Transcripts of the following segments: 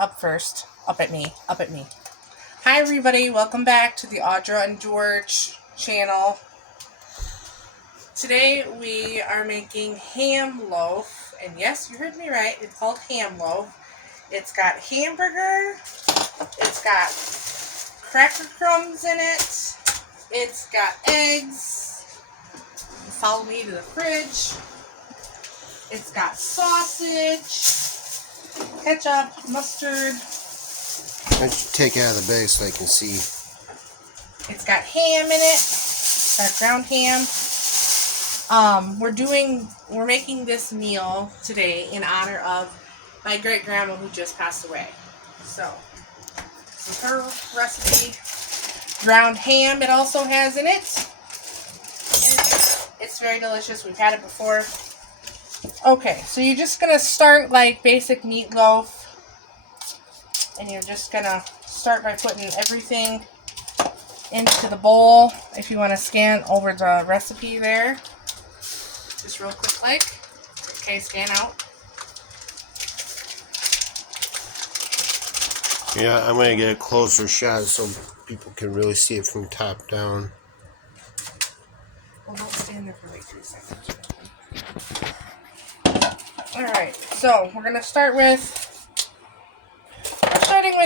up first. Up at me. Hi everybody, welcome back to the Audra and George channel. Today we are making ham loaf, and yes, you heard me right, it's called ham loaf. It's got hamburger, it's got cracker crumbs in it, it's got eggs, follow me to the fridge, it's got sausage, ketchup, mustard. I should take it out of the bag so I can see. It's got ham in it, got ground ham. We're making this meal today in honor of my great grandma who just passed away. So, this is her recipe. Ground ham it also has in it. And it's very delicious. We've had it before. Okay, so you're just going to start like basic meatloaf. And you're just going to start by putting everything into the bowl. If you want to scan over the recipe there. Just real quick like. Okay, scan out. Yeah, I'm going to get a closer shot so people can really see it from top down. Well, don't stand there for like 3 seconds. Alright, so we're going to start with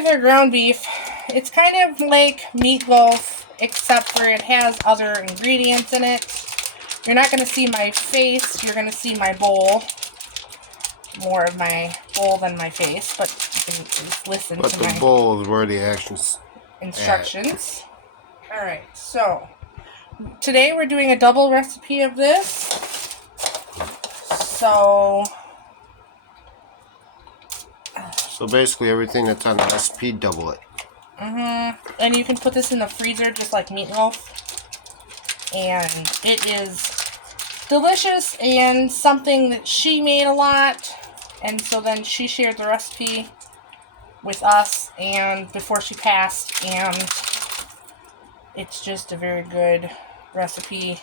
our ground beef. It's kind of like meatloaf, except for it has other ingredients in it. You're not going to see my face, you're going to see my bowl. More of my bowl than my face, but you can just listen to my bowl is where the actions instructions. Alright, so today we're doing a double recipe of this. So basically everything that's on the recipe, double it. And you can put this in the freezer just like meatloaf. And it is delicious and something that she made a lot. And so then she shared the recipe with us and before she passed. And it's just a very good recipe.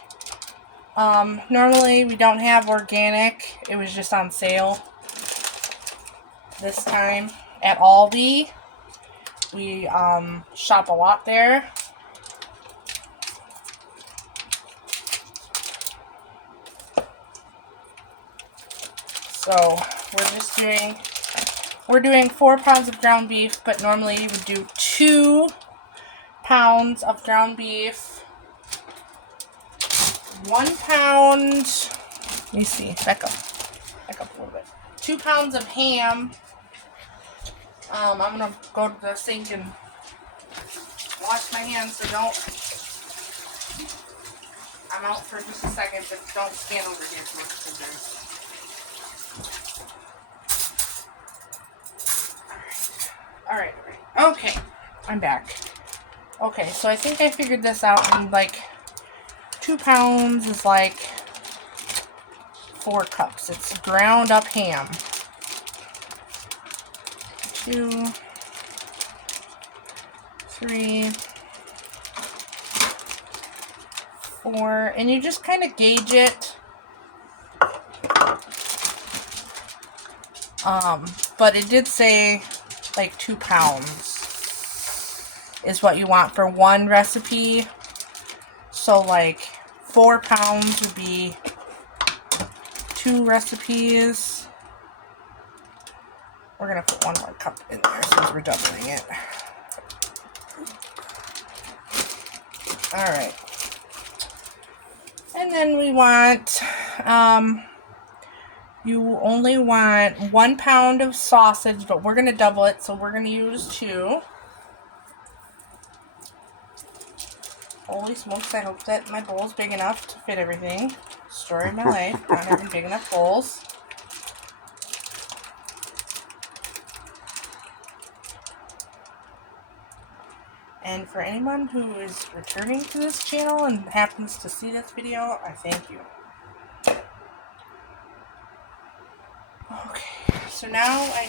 Normally we don't have organic. It was just on sale this time at Aldi. We shop a lot there. So we're doing 4 pounds of ground beef, but normally you would do 2 pounds of ground beef, 1 pound, let me see, back up a little bit, 2 pounds of ham. I'm going to go to the sink and wash my hands, so I'm out for just a second, but don't stand over here too much because there's... Alright. Okay, I'm back. Okay, so I think I figured this out, and like 2 pounds is like 4 cups. It's ground up ham. 2, 3, 4, and you just kind of gauge it. But it did say like 2 pounds is what you want for one recipe. So like 4 pounds would be 2 recipes. We're going to put 1 more cup in there since we're doubling it. Alright. And then we want, you only want 1 pound of sausage, but we're going to double it, so we're going to use 2. Holy smokes, I hope that my bowl is big enough to fit everything. Story of my life, not having big enough bowls. And for anyone who is returning to this channel and happens to see this video, I thank you. Okay, so now I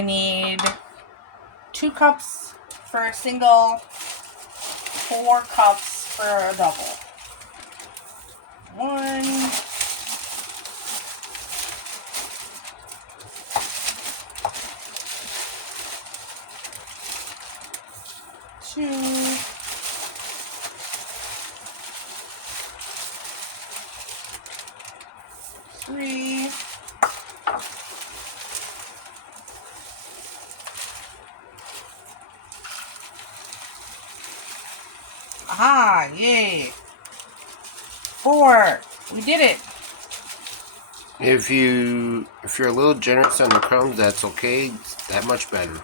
need 2 cups for a single, 4 cups for a double. 1, 2. Three. Aha, yay. 4. We did it. If you're a little generous on the crumbs, that's okay. It's that much better.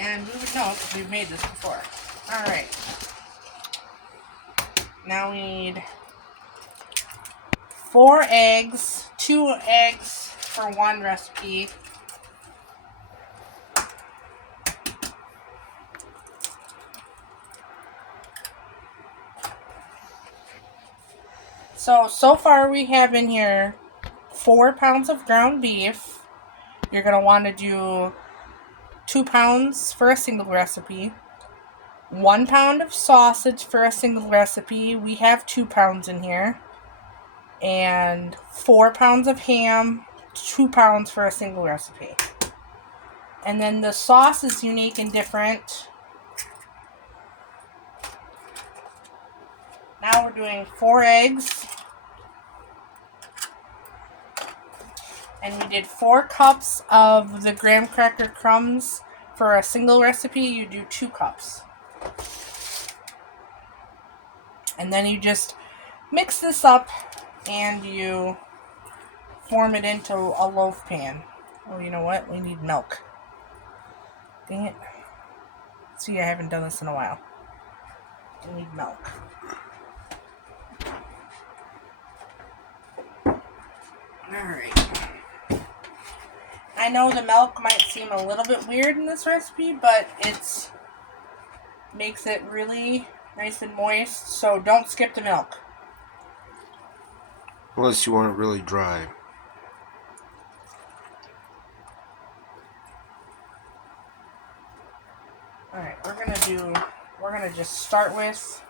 And we would know because we've made this before. Alright. Now we need 4 eggs. 2 eggs for one recipe. So far we have in here 4 pounds of ground beef. You're going to want to do 2 pounds for a single recipe. 1 pound of sausage for a single recipe. We have 2 pounds in here. And 4 pounds of ham. 2 pounds for a single recipe. And then the sauce is unique and different. Now we're doing 4 eggs. And we did 4 cups of the graham cracker crumbs. For a single recipe, you do 2 cups. And then you just mix this up and you form it into a loaf pan. Oh, you know what? We need milk. Dang it. See, I haven't done this in a while. We need milk. Alright. I know the milk might seem a little bit weird in this recipe, but it makes it really nice and moist, so don't skip the milk. Unless you want it really dry. Alright, we're gonna just start with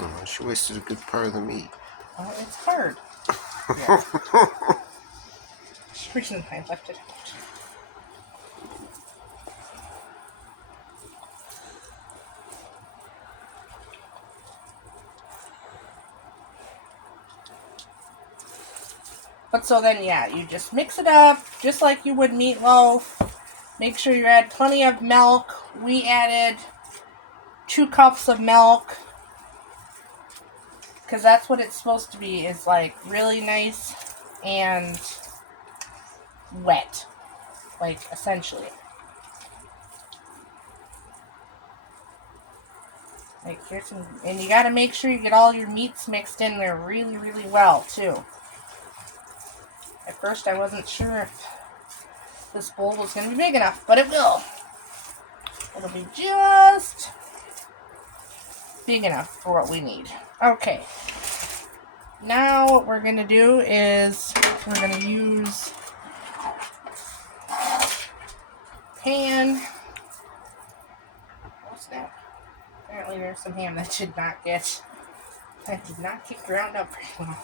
Oh, she wasted a good part of the meat. well, it's hard. Yeah. Reason I left it out. But so then, yeah, you just mix it up just like you would meatloaf. Make sure you add plenty of milk. We added 2 cups of milk because that's what it's supposed to be, is like really nice and wet, like essentially. Like here's some, and you got to make sure you get all your meats mixed in there really, really well too. At first, I wasn't sure if this bowl was going to be big enough, but it will. It'll be just big enough for what we need. Okay. Now what we're going to do is we're going to use pan. Oh, snap. Apparently there's some ham that did not get ground up very well.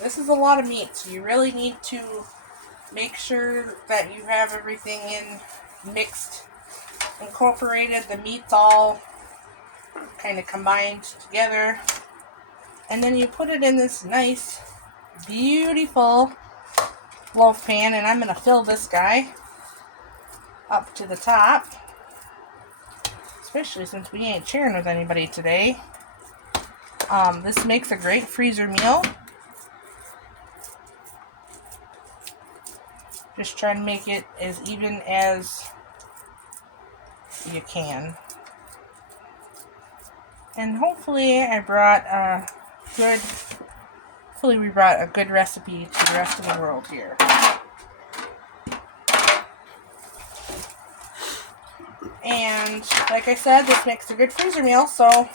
This is a lot of meat, so you really need to make sure that you have everything in mixed, incorporated, the meat's all kind of combined together. And then you put it in this nice, beautiful loaf pan, and I'm going to fill this guy up to the top, especially since we ain't sharing with anybody today. This makes a great freezer meal. Just try to make it as even as you can. And hopefully we brought a good recipe to the rest of the world here. And like I said, this makes a good freezer meal, so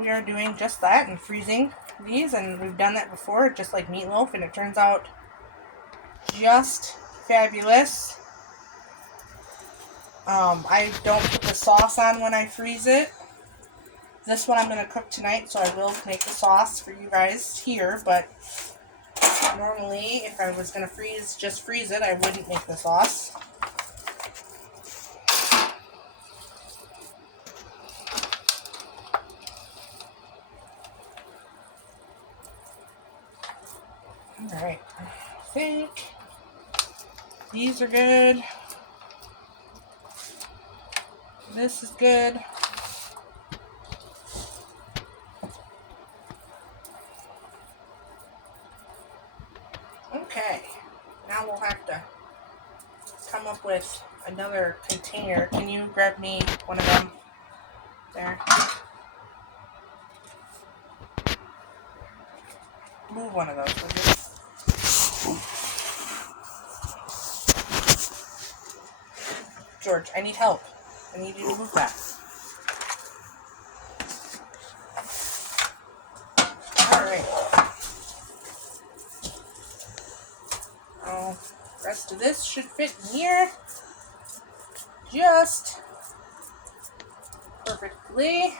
we are doing just that and freezing these, and we've done that before, just like meatloaf, and it turns out just fabulous. I don't put the sauce on when I freeze it. This one I'm going to cook tonight, so I will make the sauce for you guys here, but normally if I was going to freeze it, I wouldn't make the sauce. Alright, I think these are good. This is good. Okay, now we'll have to come up with another container. Can you grab me one of them? There. Move one of those, would you? George, I need help. I need you to move that. Alright. Oh, the rest of this should fit in here. Just perfectly.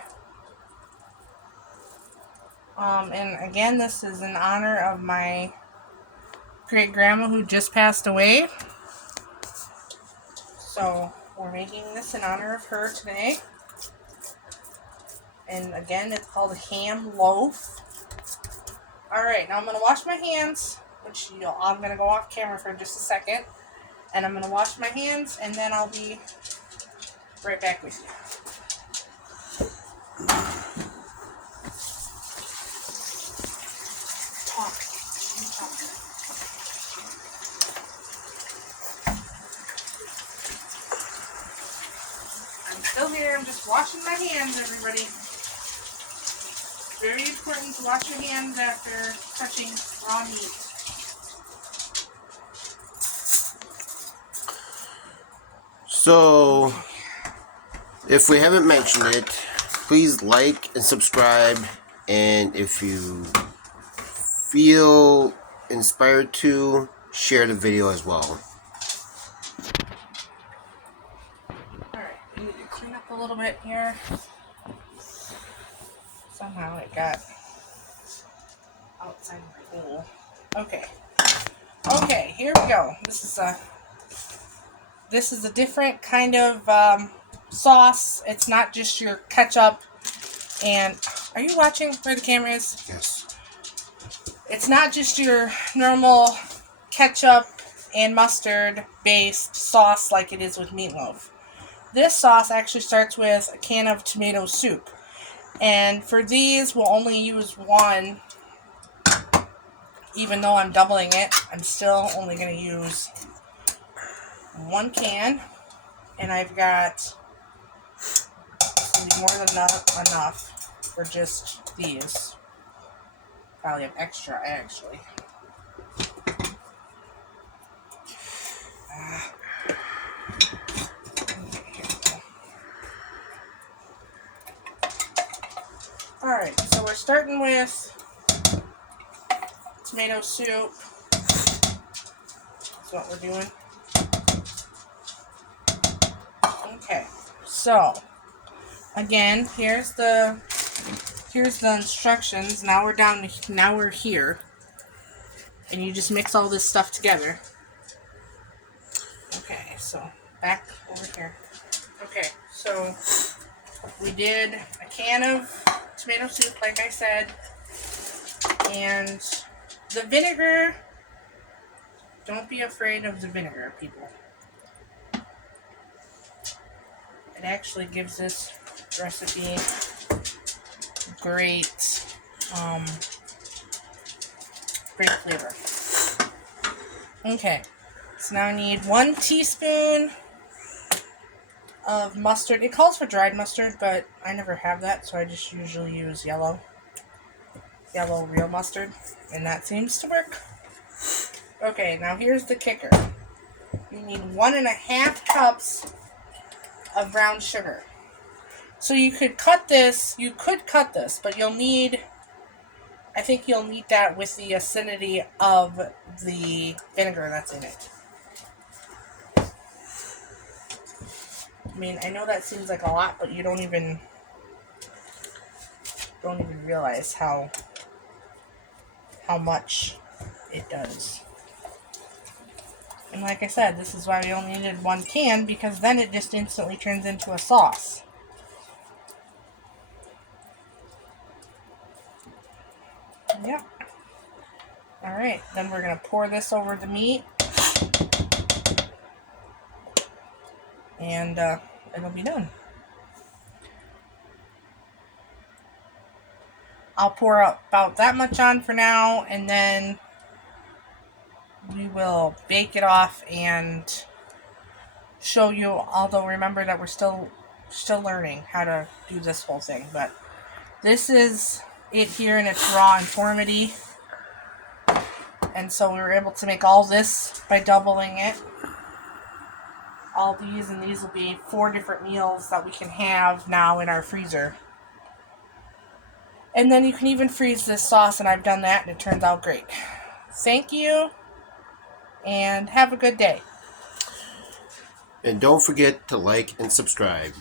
And again, this is in honor of my great grandma who just passed away. So we're making this in honor of her today. And again, it's called a ham loaf. Alright, now I'm going to wash my hands, which I'm going to go off camera for just a second. And I'm going to wash my hands, and then I'll be right back with you. Talk. I'm still here. I'm just washing my hands, everybody. Very important to wash your hands after touching raw meat. So, if we haven't mentioned it, please like and subscribe, and if you feel inspired to, share the video as well. Alright, I need to clean up a little bit here. Somehow it got outside my bowl. Okay. Okay, here we go. This is a different kind of sauce. It's not just your ketchup and... Are you watching where the camera is? Yes. It's not just your normal ketchup and mustard based sauce like it is with meatloaf. This sauce actually starts with a can of tomato soup. And for these, we'll only use one. Even though I'm doubling it, I'm still only going to use one can. And I've got more than enough for just these. Probably have extra, actually. Alright, so we're starting with tomato soup. That's what we're doing. Okay, so again, here's the instructions. Now we're here, and you just mix all this stuff together. Okay, so back over here. Okay, so we did a can of tomato soup, like I said, and the vinegar. Don't be afraid of the vinegar, people. It actually gives this recipe great flavor. Okay, so now I need 1 teaspoon of mustard. It calls for dried mustard, but I never have that, so I just usually use yellow real mustard, and that seems to work. Okay, now here's the kicker. You need 1.5 cups of brown sugar. So you could cut this, but I think you'll need that with the acidity of the vinegar that's in it. I mean, I know that seems like a lot, but you don't even realize how much it does. And like I said, this is why we only needed 1 can, because then it just instantly turns into a sauce. Yep. Alright, then we're going to pour this over the meat. And it'll be done. I'll pour about that much on for now, and then we will bake it off and show you, although remember that we're still learning how to do this whole thing, but this is it here in its raw informity. And so we were able to make all this by doubling it. All these, and these will be 4 different meals that we can have now in our freezer. And then you can even freeze this sauce, and I've done that, and it turns out great. Thank you, and have a good day. And don't forget to like and subscribe.